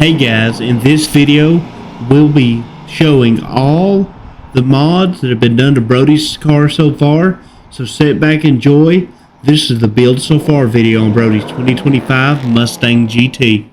Hey guys, in this video we'll be showing all the mods that have been done to Brody's car so far, so sit back and enjoy. This is the build so far video on Brody's 2025 Mustang GT.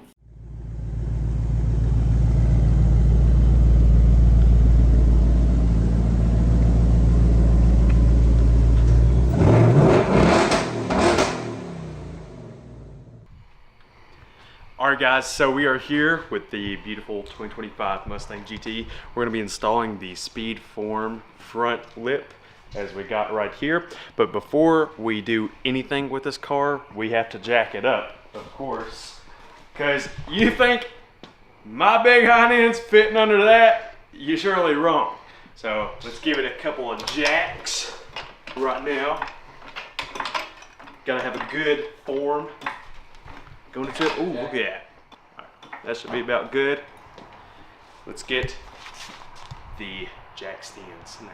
Alright guys, so we are here with the beautiful 2025 Mustang GT. We're going to be installing the speed form front lip as we got right here. But before we do anything with this car, we have to jack it up, of course. Because you think my big hind end's fitting under that, you're surely wrong. So let's give it a couple of jacks right now. Gotta have a good form going into it. Ooh, look at that. Right, that should be about good. Let's get the jack stands now.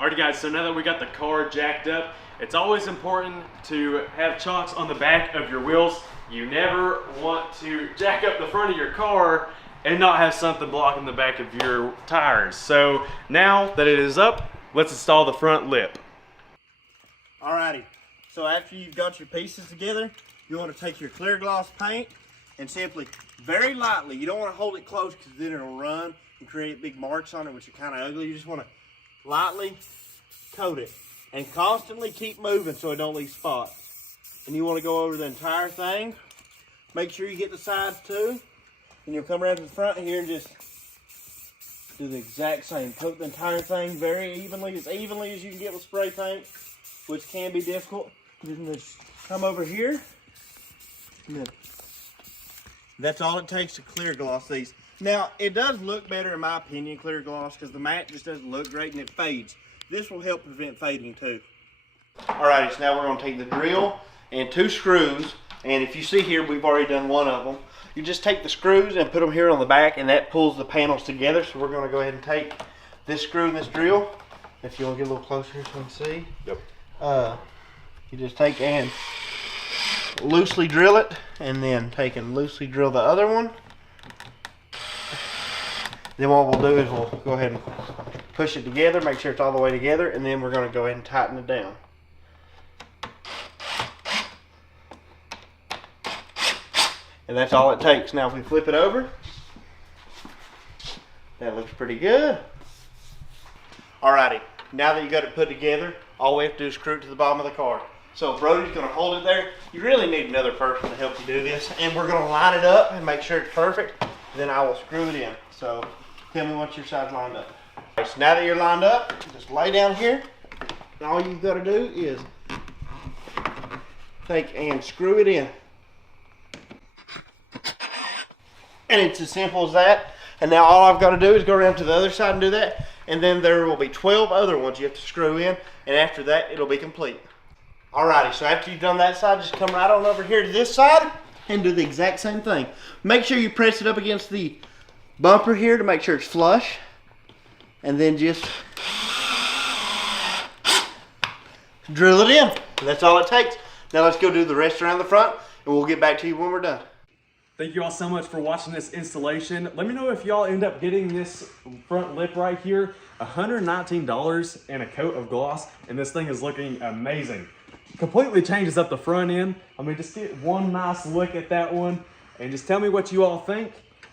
Alrighty guys, so now that we got the car jacked up, it's always important to have chocks on the back of your wheels. You never want to jack up the front of your car and not have something blocking the back of your tires. So now that it is up, let's install the front lip. Alrighty, so after you've got your pieces together, you want to take your clear gloss paint and simply, very lightly, you don't want to hold it close because then it'll run and create big marks on it, which are kind of ugly. You just want to lightly coat it and constantly keep moving so it don't leave spots. And you want to go over the entire thing. Make sure you get the sides too. And you'll come around to the front here and just do the exact same. Coat the entire thing very evenly as you can get with spray paint, which can be difficult. Just come over here. And that's all it takes to clear gloss these. Now, it does look better in my opinion, clear gloss, because the matte just doesn't look great and it fades. This will help prevent fading too. Alrighty, so now we're going to take the drill and 2 screws. And if you see here, we've already done one of them. You just take the screws and put them here on the back, and that pulls the panels together. So we're going to go ahead and take this screw and this drill. If you want to get a little closer so you can see. Yep. You just take and loosely drill it, and then take and loosely drill the other one. Then what we'll do is we'll go ahead and push it together, make sure it's all the way together, and then we're going to go ahead and tighten it down. And that's all it takes. Now if we flip it over, that looks pretty good. Alrighty, now that you got it put together, all we have to do is screw it to the bottom of the car. So Brody's going to hold it there. You really need another person to help you do this. And we're going to line it up and make sure it's perfect. Then I will screw it in. So tell me once your side's lined up. Right, so now that you're lined up, just lay down here. And all you've got to do is take and screw it in. And it's as simple as that. And now all I've got to do is go around to the other side and do that. And then there will be 12 other ones you have to screw in. And after that, it'll be complete. Alrighty, so after you've done that side, just come right on over here to this side and do the exact same thing. Make sure you press it up against the bumper here to make sure it's flush. And then just drill it in. That's all it takes. Now let's go do the rest around the front, and we'll get back to you when we're done. Thank you all so much for watching this installation. Let me know if y'all end up getting this front lip right here. $119 and a coat of gloss, and this thing is looking amazing. Completely changes up the front end. I mean, just get one nice look at that one and just tell me what you all think.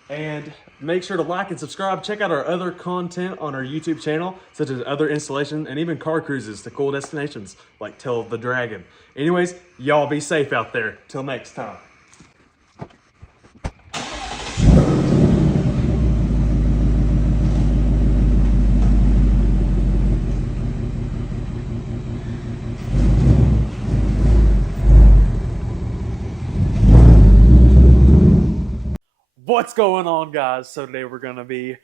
And make sure to like and subscribe. Check out our other content on our YouTube channel, such as other installation and even car cruises to cool destinations like Tell of the Dragon. Anyways, y'all be safe out there. Till next time. What's going on, guys? So today we're going to be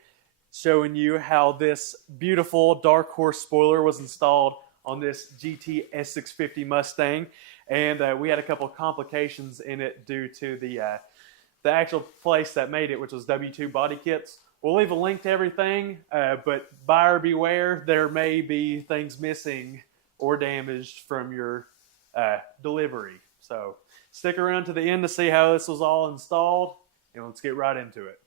showing you how this beautiful Dark Horse spoiler was installed on this GT S650 Mustang, and we had a couple of complications in it due to the actual place that made it, which was W2 Body Kits. We'll leave a link to everything, but buyer beware, there may be things missing or damaged from your delivery. So stick around to the end to see how this was all installed. and let's get right into it.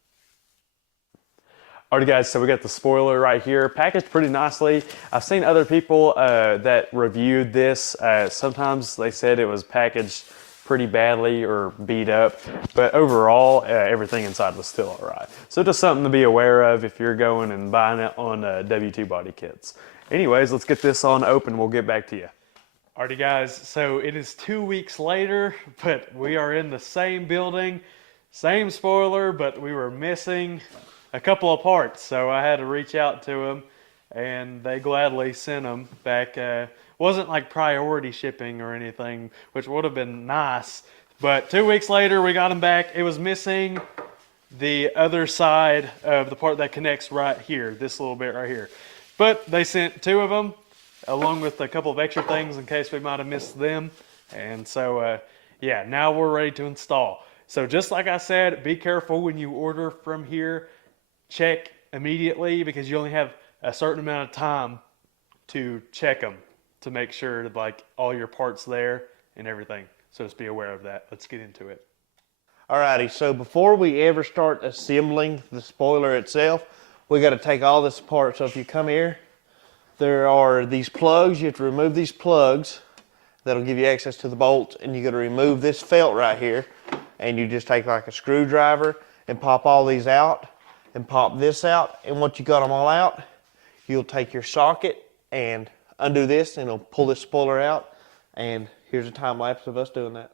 Alright guys, so we got the spoiler right here, packaged pretty nicely. I've seen other people that reviewed this. Sometimes they said it was packaged pretty badly or beat up, but overall everything inside was still alright. So just something to be aware of if you're going and buying it on W2 body kits. Anyways, let's get this on open. We'll get back to you. Alrighty guys, so it is 2 weeks later, but we are in the same building, same spoiler, but we were missing a couple of parts, so I had to reach out to them, and they gladly sent them back. Wasn't like priority shipping or anything, which would have been nice, but 2 weeks later we got them back. It was missing the other side of the part that connects right here, this little bit right here. But they sent 2 of them, along with a couple of extra things in case we might have missed them. And so, yeah, now we're ready to install. So just like I said, be careful when you order from here. Check immediately because you only have a certain amount of time to check them to make sure that like all your parts there and everything. So just be aware of that. Let's get into it. Alrighty, so before we ever start assembling the spoiler itself, we got to take all this apart. So if you come here, there are these plugs. You have to remove these plugs. That'll give you access to the bolts, and you got to remove this felt right here, and you just take like a screwdriver and pop all these out and pop this out. And once you got them all out, you'll take your socket and undo this, and it'll pull this spoiler out. And here's a time lapse of us doing that.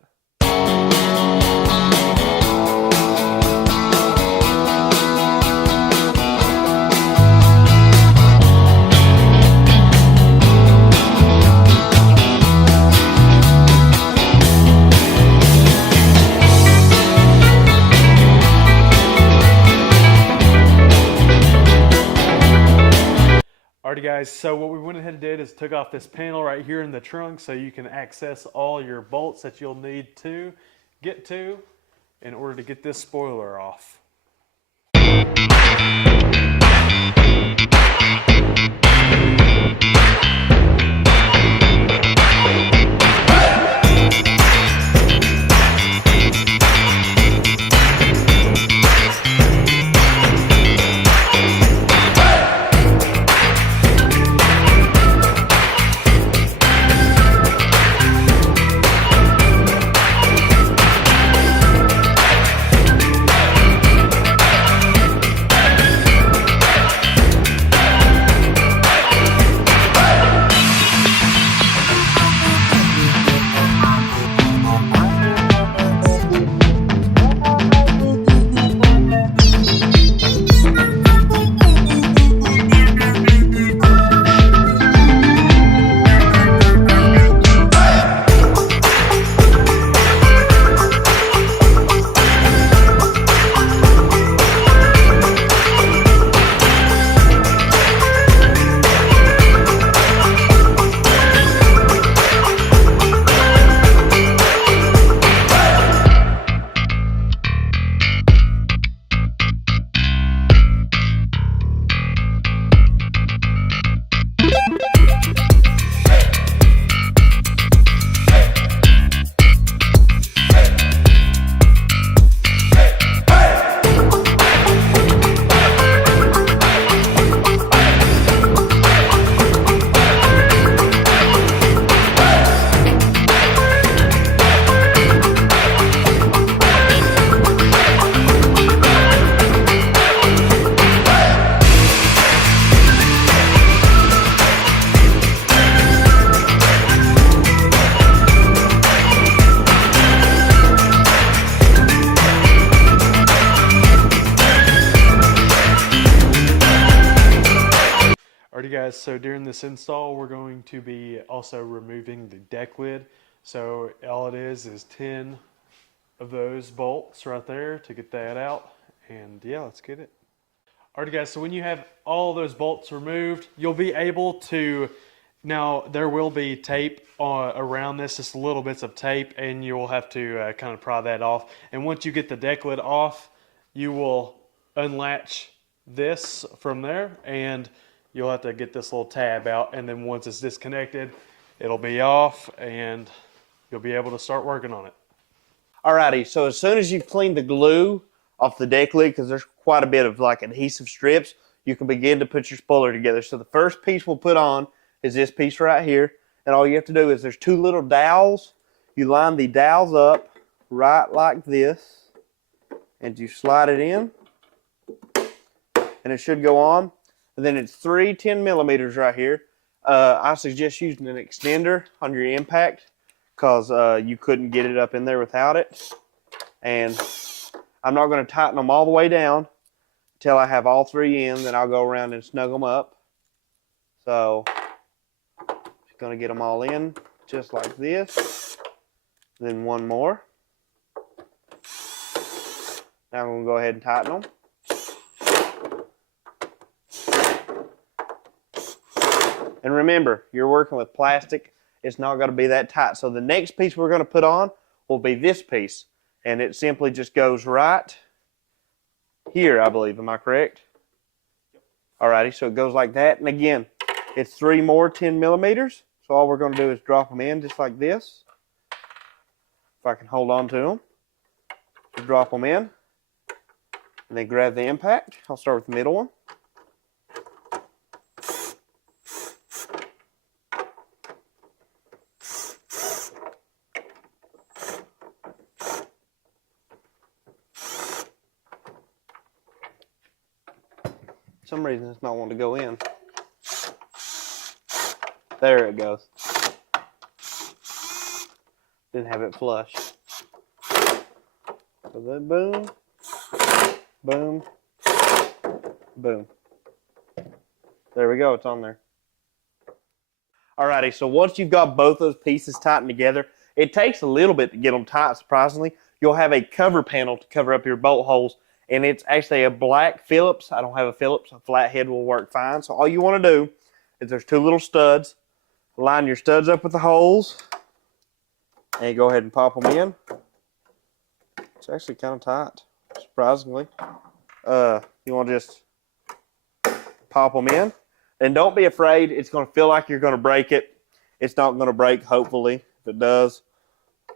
Alrighty guys, so what we went ahead and did is took off this panel right here in the trunk so you can access all your bolts that you'll need to get to in order to get this spoiler off. Alrighty guys, so during this install we're going to be also removing the deck lid. So all it is 10 of those bolts right there to get that out, and yeah, let's get it. Alrighty guys, so when you have all those bolts removed, you'll be able to, now there will be tape around this, just little bits of tape, and you'll have to kind of pry that off. And once you get the deck lid off, you will unlatch this from there, and you'll have to get this little tab out, and then once it's disconnected, it'll be off, and you'll be able to start working on it. Alrighty, so as soon as you've cleaned the glue off the deck lid because there's quite a bit of like adhesive strips. You can begin to put your spoiler together. So the first piece we'll put on is this piece right here. And all you have to do is there's two little dowels. You line the dowels up right like this. And you slide it in. And it should go on. And then it's 3 10mm right here. I suggest using an extender on your impact because you couldn't get it up in there without it. And I'm not going to tighten them all the way down until I have all 3 in. Then I'll go around and snug them up. So, just going to get them all in just like this. Then one more. Now I'm going to go ahead and tighten them. And remember, you're working with plastic. It's not going to be that tight. So the next piece we're going to put on will be this piece. And it simply just goes right here, I believe. Am I correct? Alrighty, so it goes like that. And again, it's 3 more 10mm. So all we're going to do is drop them in just like this. If I can hold on to them. Just drop them in. And then grab the impact. I'll start with the middle one. For some reason it's not wanting to go in. There it goes. Didn't have it flush. So then boom, boom, boom. There we go, it's on there. Alrighty, so once you've got both those pieces tightened together, it takes a little bit to get them tight, surprisingly. You'll have a cover panel to cover up your bolt holes. And it's actually a black Phillips. I don't have a Phillips. A flathead will work fine. So all you want to do is there's 2 little studs. Line your studs up with the holes. And you go ahead and pop them in. It's actually kind of tight, surprisingly. You want to just pop them in. And don't be afraid. It's going to feel like you're going to break it. It's not going to break, hopefully. If it does,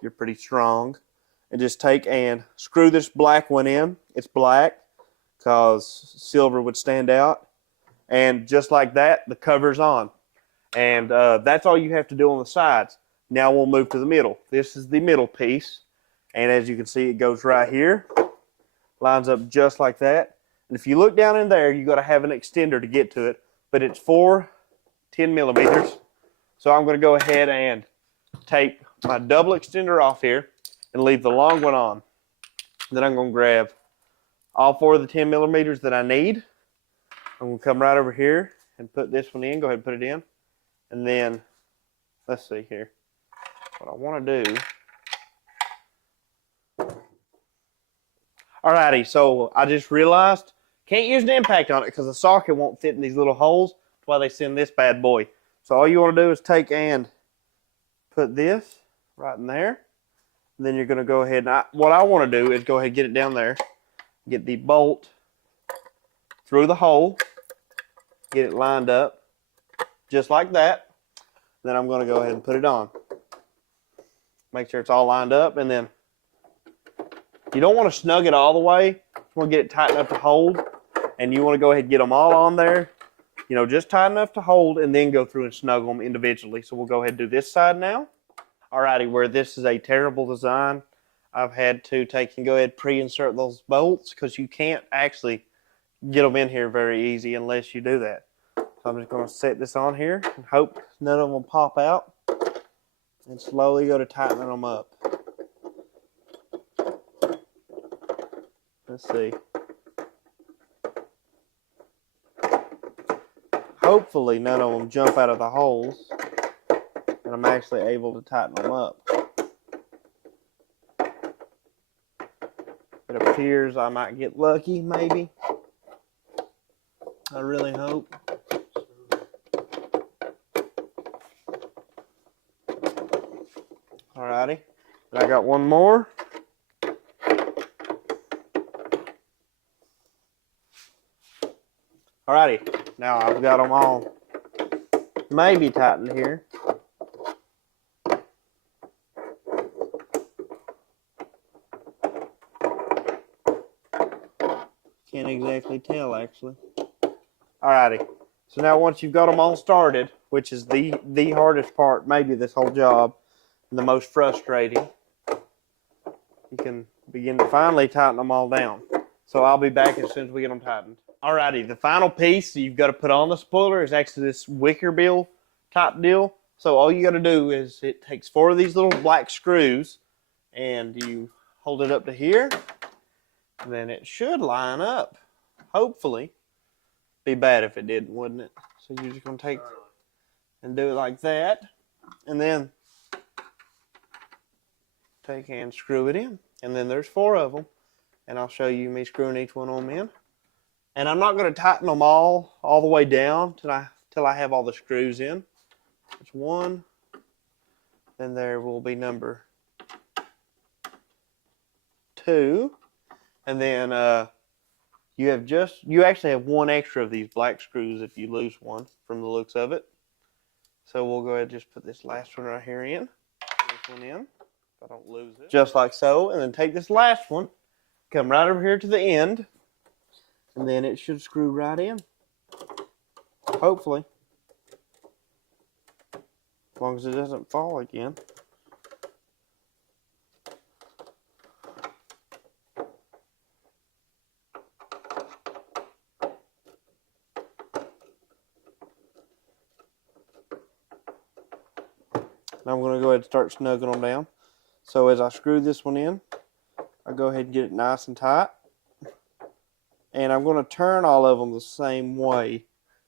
you're pretty strong. And just take and screw this black one in. It's black because silver would stand out. And just like that, the cover's on. And that's all you have to do on the sides. Now we'll move to the middle. This is the middle piece. And as you can see, it goes right here. Lines up just like that. And if you look down in there, you've got to have an extender to get to it. But it's 4 10mm. So I'm going to go ahead and take my double extender off here and leave the long one on. Then I'm going to grab all 4 of the 10mm that I need. I'm going to come right over here and put this one in. Go ahead and put it in. And then, let's see here. What I want to do. Alrighty, so I just realized, can't use an impact on it because the socket won't fit in these little holes. That's why they send this bad boy. So all you want to do is take and put this right in there. And then you're going to go ahead and, what I want to do is go ahead and get it down there. Get the bolt through the hole. Get it lined up just like that. Then I'm going to go ahead and put it on. Make sure it's all lined up. And then you don't want to snug it all the way. You want to get it tight enough to hold. And you want to go ahead and get them all on there. You know, just tight enough to hold and then go through and snug them individually. So we'll go ahead and do this side now. Alrighty, where this is a terrible design, I've had to take and go ahead and pre-insert those bolts because you can't actually get them in here very easy unless you do that. So I'm just going to set this on here and hope none of them will pop out and slowly go to tightening them up. Let's see. Hopefully none of them jump out of the holes and I'm actually able to tighten them up. It appears I might get lucky, maybe. I really hope. Alrighty. And I got one more. Alrighty. Now I've got them all maybe tightened here. Can't exactly tell, actually. Alrighty. So now once you've got them all started, which is the hardest part, maybe this whole job, and the most frustrating, you can begin to finally tighten them all down. So I'll be back as soon as we get them tightened. Alrighty, the final piece you've got to put on the spoiler is actually this wicker bill type deal. So all you got to do is it takes 4 of these little black screws and you hold it up to here. And then it should line up, hopefully. Be bad if it didn't, wouldn't it? So you're just going to take and do it like that. And then take and screw it in. And then there's 4 of them. And I'll show you me screwing each one of them in. And I'm not going to tighten them all the way down till I have all the screws in. There's 1. Then there will be number 2. And then you actually have 1 extra of these black screws if you lose one from the looks of it. So we'll go ahead and just put this last one right here in. This one in, if I don't lose it. Just like so. And then take this last one, come right over here to the end, and then it should screw right in. Hopefully. As long as it doesn't fall again. Now I'm going to go ahead and start snugging them down. So as I screw this one in, I go ahead and get it nice and tight. And I'm going to turn all of them the same way,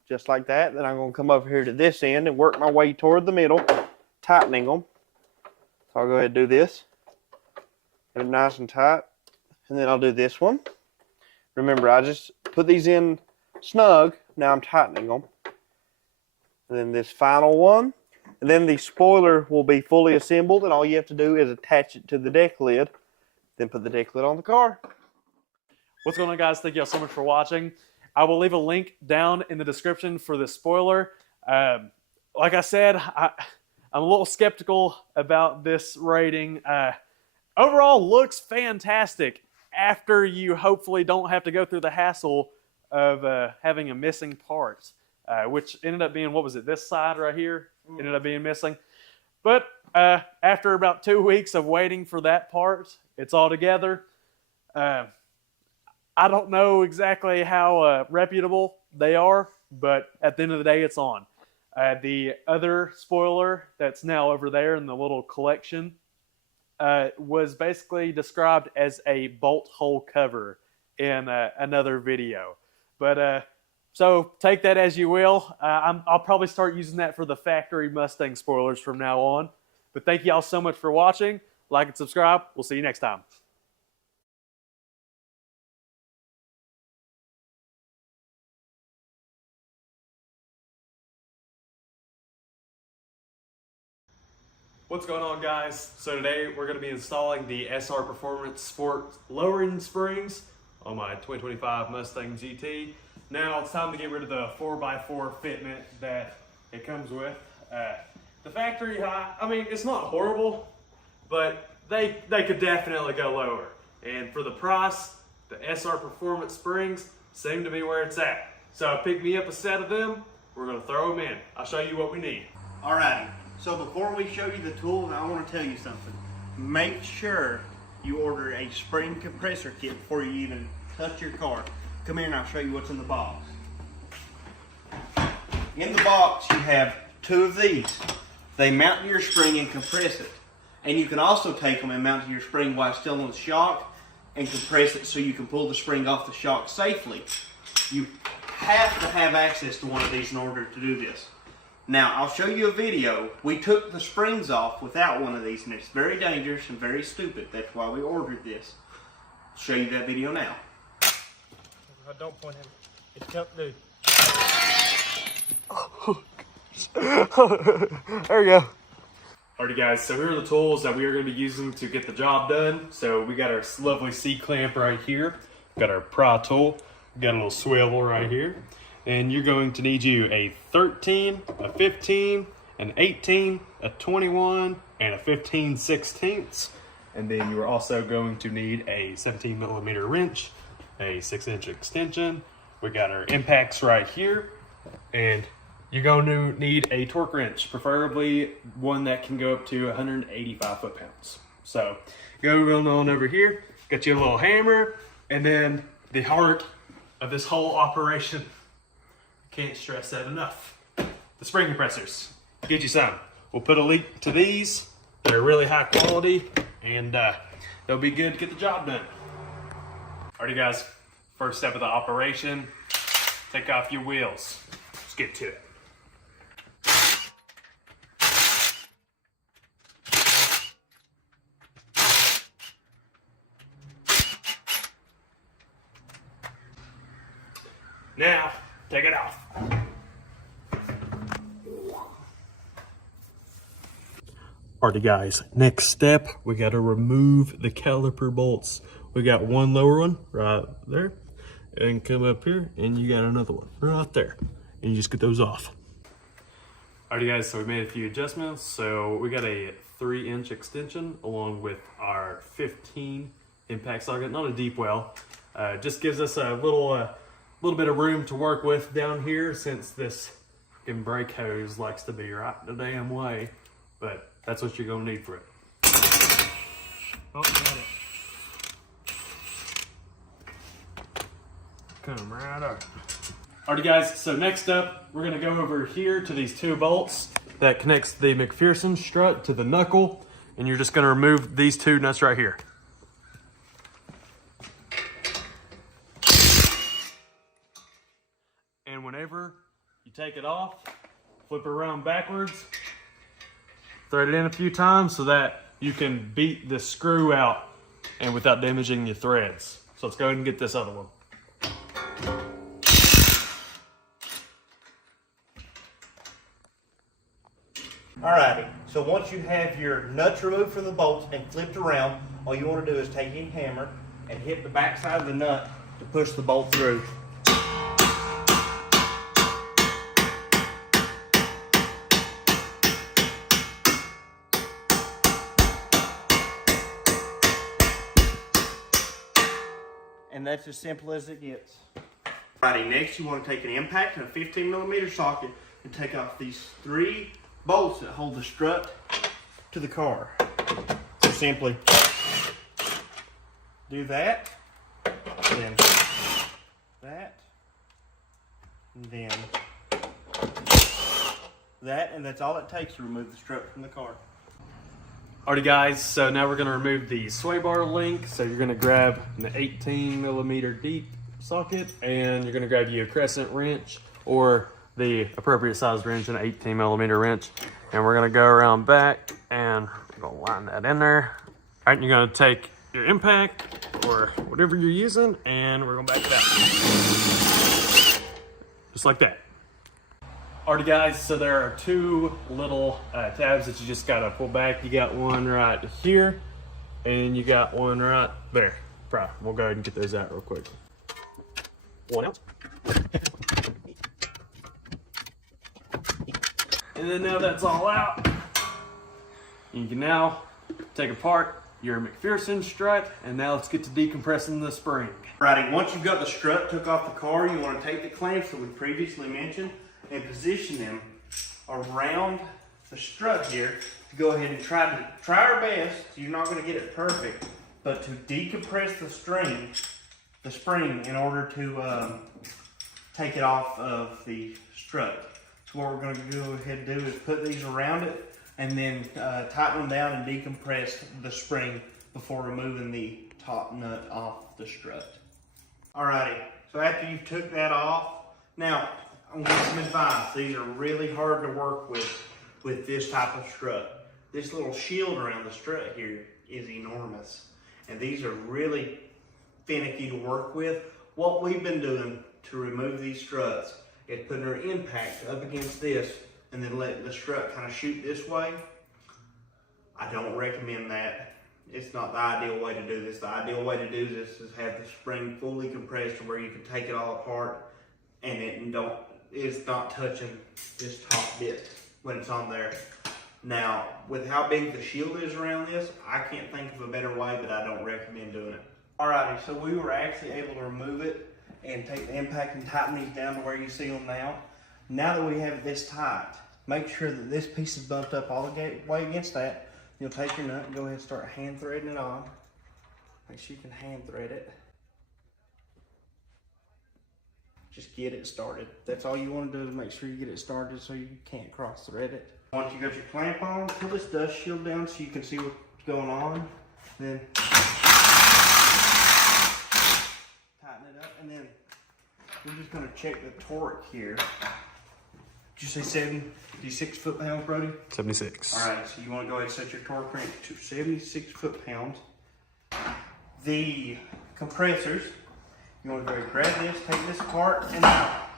just like that. Then I'm going to come over here to this end and work my way toward the middle, tightening them. So I'll go ahead and do this. Get it nice and tight. And then I'll do this one. Remember, I just put these in snug. Now I'm tightening them. And then this final one. And then the spoiler will be fully assembled, and all you have to do is attach it to the deck lid, then put the deck lid on the car. What's going on, guys? Thank you all so much for watching. I will leave a link down in the description for the spoiler. Like I said, I'm a little skeptical about this rating. Overall, looks fantastic after you hopefully don't have to go through the hassle of having a missing part, which ended up being, what was it, this side right here? Ended up being missing. But after about 2 weeks of waiting for that part, it's all together. I don't know exactly how reputable they are, but at the end of the day, it's on. The other spoiler that's now over there in the little collection was basically described as a bolt hole cover in another video. But so take that as you will. I'll probably start using that for the factory Mustang spoilers from now on. But thank you all so much for watching. Like and subscribe. We'll see you next time. What's going on, guys? So today we're going to be installing the SR Performance Sport lowering springs on my 2025 Mustang GT. Now it's time to get rid of the 4x4 fitment that it comes with. The factory high, I mean, it's not horrible, but they could definitely go lower. And for the price, the SR Performance springs seem to be where it's at. So pick me up a set of them. We're going to throw them in. I'll show you what we need. Alrighty, so before we show you the tools, I want to tell you something. Make sure you order a spring compressor kit before you even touch your car. Come here and I'll show you what's in the box. In the box you have 2 of these. They mount to your spring and compress it. And you can also take them and mount to your spring while it's still on the shock and compress it so you can pull the spring off the shock safely. You have to have access to one of these in order to do this. Now, I'll show you a video. We took the springs off without one of these, and it's very dangerous and very stupid. That's why we ordered this. I'll show you that video now. Don't point him. It's tough, dude. There we go. Alrighty, guys, so here are the tools that we are going to be using to get the job done. So we got our lovely C-clamp right here. We've got our pry tool. We've got a little swivel right here. And you're going to need you a 13, a 15, an 18, a 21, and a 15/16. And then you are also going to need a 17mm wrench a 6-inch extension. We got our impacts right here, and you're going to need a torque wrench, preferably one that can go up to 185 foot-pounds. So going on over here, got you a little hammer, and then the heart of this whole operation, can't stress that enough, the spring compressors. Get you some. We'll put a link to these. They're really high quality, and they'll be good to get the job done. Alrighty guys, first step of the operation, take off your wheels. Let's get to it. Now, take it off. Alrighty guys, next step, we gotta remove the caliper bolts. We got one lower one right there, and come up here, and you got another one right there. And you just get those off. Alrighty guys, so we made a few adjustments. So we got a 3-inch extension along with our 15 impact socket, not a deep well. Just gives us a little bit of room to work with down here, since this freaking brake hose likes to be right the damn way. But that's what you're gonna need for it. Oh, got it. Come right up. Alrighty guys, so next up, we're gonna go over here to these 2 bolts that connects the McPherson strut to the knuckle, and you're just gonna remove these 2 nuts right here. And whenever you take it off, flip it around backwards, thread it in a few times so that you can beat the screw out and without damaging your threads. So let's go ahead and get this other one. Alrighty, so once you have your nuts removed from the bolts and flipped around, all you want to do is take a hammer and hit the back side of the nut to push the bolt through. And that's as simple as it gets. Alrighty, next you want to take an impact and a 15mm socket and take off these 3 bolts that hold the strut to the car. So simply do that, then that, and then that, and that's all it takes to remove the strut from the car. Alrighty guys, so now we're gonna remove the sway bar link. So you're gonna grab an 18mm deep socket, and you're gonna grab you a crescent wrench or the appropriate sized wrench, an 18mm wrench. And we're gonna go around back and we're gonna line that in there. All right, you're gonna take your impact or whatever you're using, and we're gonna back it out. Just like that. Alrighty guys, so there are 2 little tabs that you just gotta pull back. You got one right here, and you got one right there. We'll go ahead and get those out real quick. 1 ounce. And then now that's all out, you can now take apart your McPherson strut, and now let's get to decompressing the spring. Alrighty, once you've got the strut took off the car, you want to take the clamps that we previously mentioned and position them around the strut here to go ahead and try our best. You're not going to get it perfect, but to decompress the spring in order to take it off of the strut. So what we're going to go ahead and do is put these around it and then tighten them down and decompress the spring before removing the top nut off the strut. Alrighty, so after you've took that off, now I'm going to give some advice. These are really hard to work with this type of strut. This little shield around the strut here is enormous, and these are really finicky to work with. What we've been doing to remove these struts is putting our impact up against this and then letting the strut kind of shoot this way. I don't recommend that. It's not the ideal way to do this. The ideal way to do this is have the spring fully compressed to where you can take it all apart and it's not touching this top bit when it's on there. Now, with how big the shield is around this, I can't think of a better way, but I don't recommend doing it. Alrighty, so we were actually able to remove it and take the impact and tighten these down to where you see them now. Now that we have it this tight, make sure that this piece is bumped up all the way against that. You'll take your nut and go ahead and start hand threading it on. Make sure you can hand thread it. Just get it started. That's all you want to do is make sure you get it started so you can't cross thread it. Once you got your clamp on, pull this dust shield down so you can see what's going on. Then tighten it up, and then we're just going to check the torque here. Did you say 76 foot-pounds, Brody? 76. All right, so you want to go ahead and set your torque crank to 76 foot-pounds. The compressors, you want to go ahead and grab this, take this apart, and out.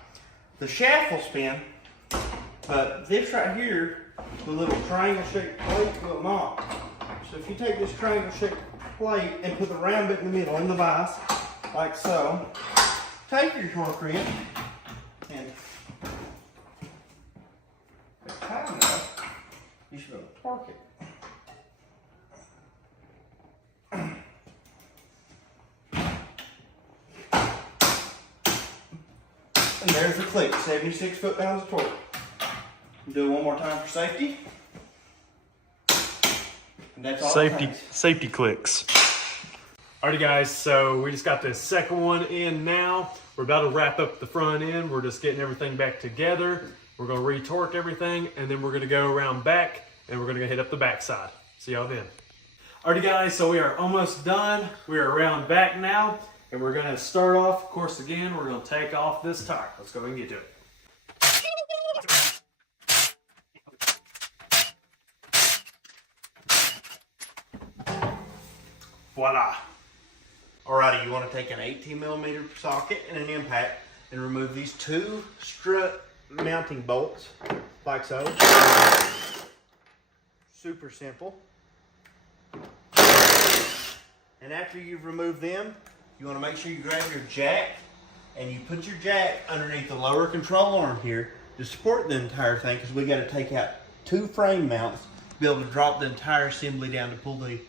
The shaft will spin, but this right here, the little triangle-shaped plate will not. So if you take this triangle-shaped plate and put the round bit in the middle in the vise, like so, take your torque wrench and if it's tight enough, you should be able to torque it. And there's the click, 76 foot-pounds of torque. Do it one more time for safety. And that's all. Safety clicks. Alrighty guys, so we just got the second one in now. We're about to wrap up the front end. We're just getting everything back together. We're gonna re-torque everything, and then we're gonna go around back, and we're gonna hit up the back side. See y'all then. Alrighty guys, so we are almost done. We are around back now, and we're gonna start off, of course, again, we're gonna take off this tire. Let's go ahead and get to it. Voila. Alrighty, you want to take an 18mm socket and an impact and remove these two strut mounting bolts, like so. Super simple. And after you've removed them, you want to make sure you grab your jack and you put your jack underneath the lower control arm here to support the entire thing, because we got to take out two frame mounts to be able to drop the entire assembly down to pull the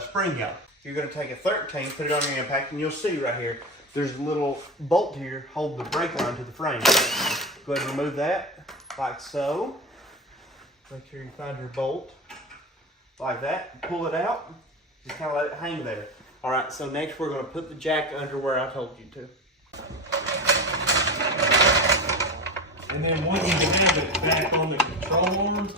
spring out. You're going to take a 13, put it on your impact, and you'll see right here, there's a little bolt here holding the brake line to the frame. Go ahead and remove that, like so. Make sure you find your bolt, like that. Pull it out, just kind of let it hang there. All right, so next we're going to put the jack under where I told you to. And then once you have it back on the control arm,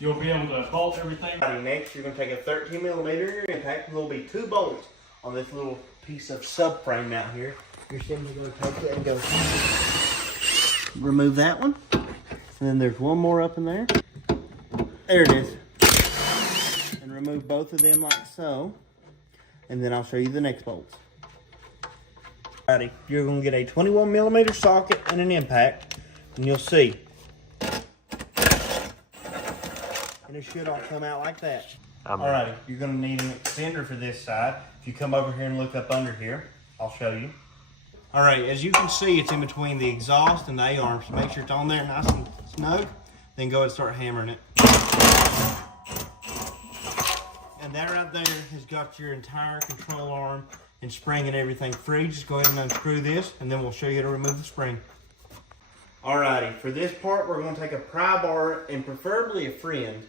you'll be able to bolt everything. Next, you're going to take a 13mm impact, and there'll be two bolts on this little piece of subframe out here. You're simply going to take it and go remove that one. And then there's one more up in there. There it is. And remove both of them like so. And then I'll show you the next bolts. Alrighty, you're going to get a 21mm socket and an impact, and you'll see. And it should all come out like that. Alrighty, you're going to need an extender for this side. If you come over here and look up under here, I'll show you. Alright, as you can see, it's in between the exhaust and the A-arm, so make sure it's on there nice and snug. Then go ahead and start hammering it. And that right there has got your entire control arm and spring and everything free. Just go ahead and unscrew this, and then we'll show you how to remove the spring. Alrighty, for this part, we're going to take a pry bar and preferably a friend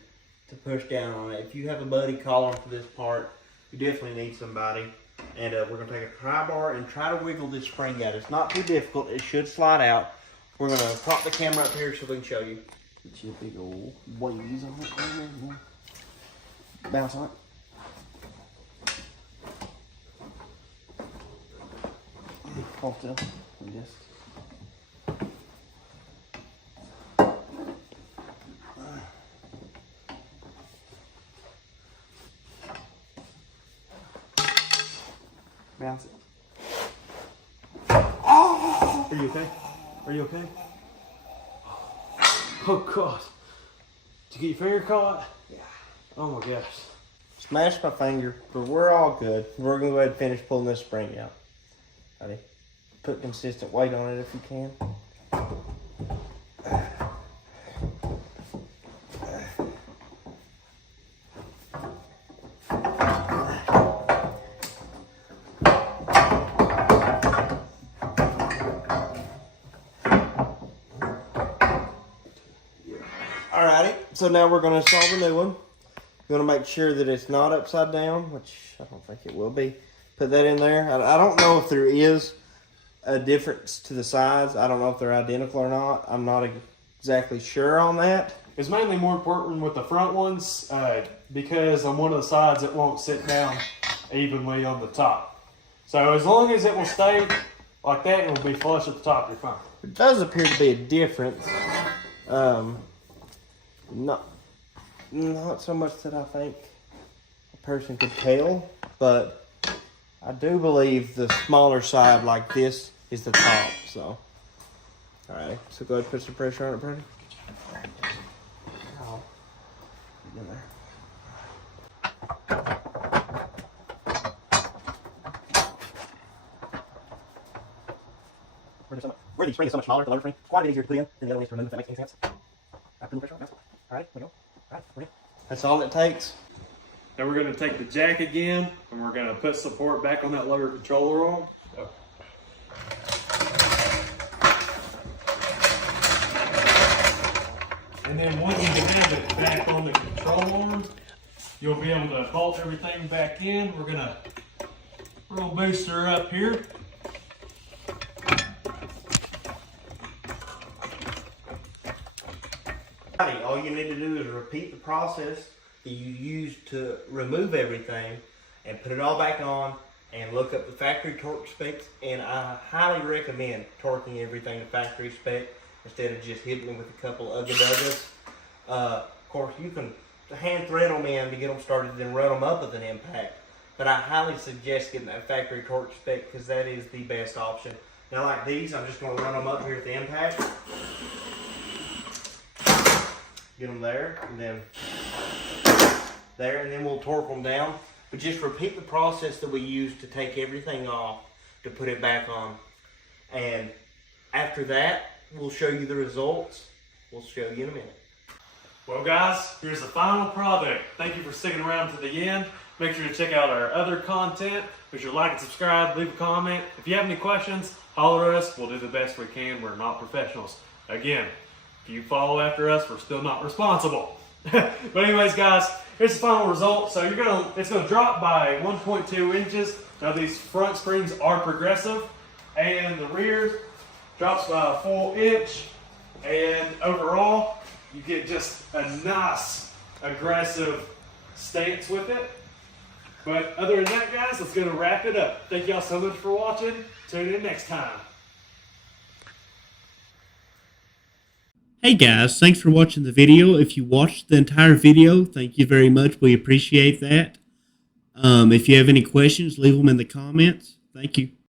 to push down on it. If you have a buddy, call on for this part. You definitely need somebody. And we're going to take a pry bar and try to wiggle this spring out. It's not too difficult. It should slide out. We're going to prop the camera up here so we can show you. Get you a big old waves on it. Bounce on it. Hold still. Just. Bounce it. Oh! Are you okay? Are you okay? Oh God. Did you get your finger caught? Yeah. Oh my gosh. Smashed my finger, but we're all good. We're going to go ahead and finish pulling this spring out. Ready? Put consistent weight on it if you can. So now we're going to install the new one. You're going to make sure that it's not upside down, which I don't think it will be. Put that in there. I don't know if there is a difference to the sides. I don't know if they're identical or not. I'm not exactly sure on that. It's mainly more important with the front ones because on one of the sides it won't sit down evenly on the top. So as long as it will stay like that, it will be flush at the top, you're fine. There does appear to be a difference. Not so much that I think a person could tell, but I do believe the smaller side like this is the top. So, all right. So go ahead and put some pressure on it, Brody. Oh, get in there. Where the spring is so much smaller, the lower spring, it's quite a bit easier to put in than the other ones to remove, if that makes any sense. I put the pressure on. All right, here we go. All right, we're good. That's all it takes. Now we're going to take the jack again, and we're going to put support back on that lower controller arm. And then once you have it back on the control arm, you'll be able to bolt everything back in. We're going to roll booster up here. All you need to do is repeat the process that you used to remove everything and put it all back on and look up the factory torque specs. And I highly recommend torquing everything to factory spec instead of just hitting them with a couple of ugga-duggas. Of course, you can hand thread them in to get them started, then run them up with an impact. But I highly suggest getting that factory torque spec because that is the best option. Now, like these, I'm just going to run them up here at the impact. Get them there, and then there, and then we'll torque them down. But just repeat the process that we used to take everything off to put it back on. And after that, we'll show you the results. We'll show you in a minute. Well guys, here's the final product. Thank you for sticking around to the end. Make sure to check out our other content. Make sure to like and subscribe, leave a comment. If you have any questions, holler at us. We'll do the best we can. We're not professionals. Again, if you follow after us, we're still not responsible. But anyways, guys, here's the final result. So it's gonna drop by 1.2 inches. Now these front springs are progressive, and the rear drops by a full inch. And overall, you get just a nice, aggressive stance with it. But other than that, guys, that's gonna wrap it up. Thank y'all so much for watching. Tune in next time. Hey guys, thanks for watching the video. If you watched the entire video, thank you very much. We appreciate that. If you have any questions, leave them in the comments. Thank you.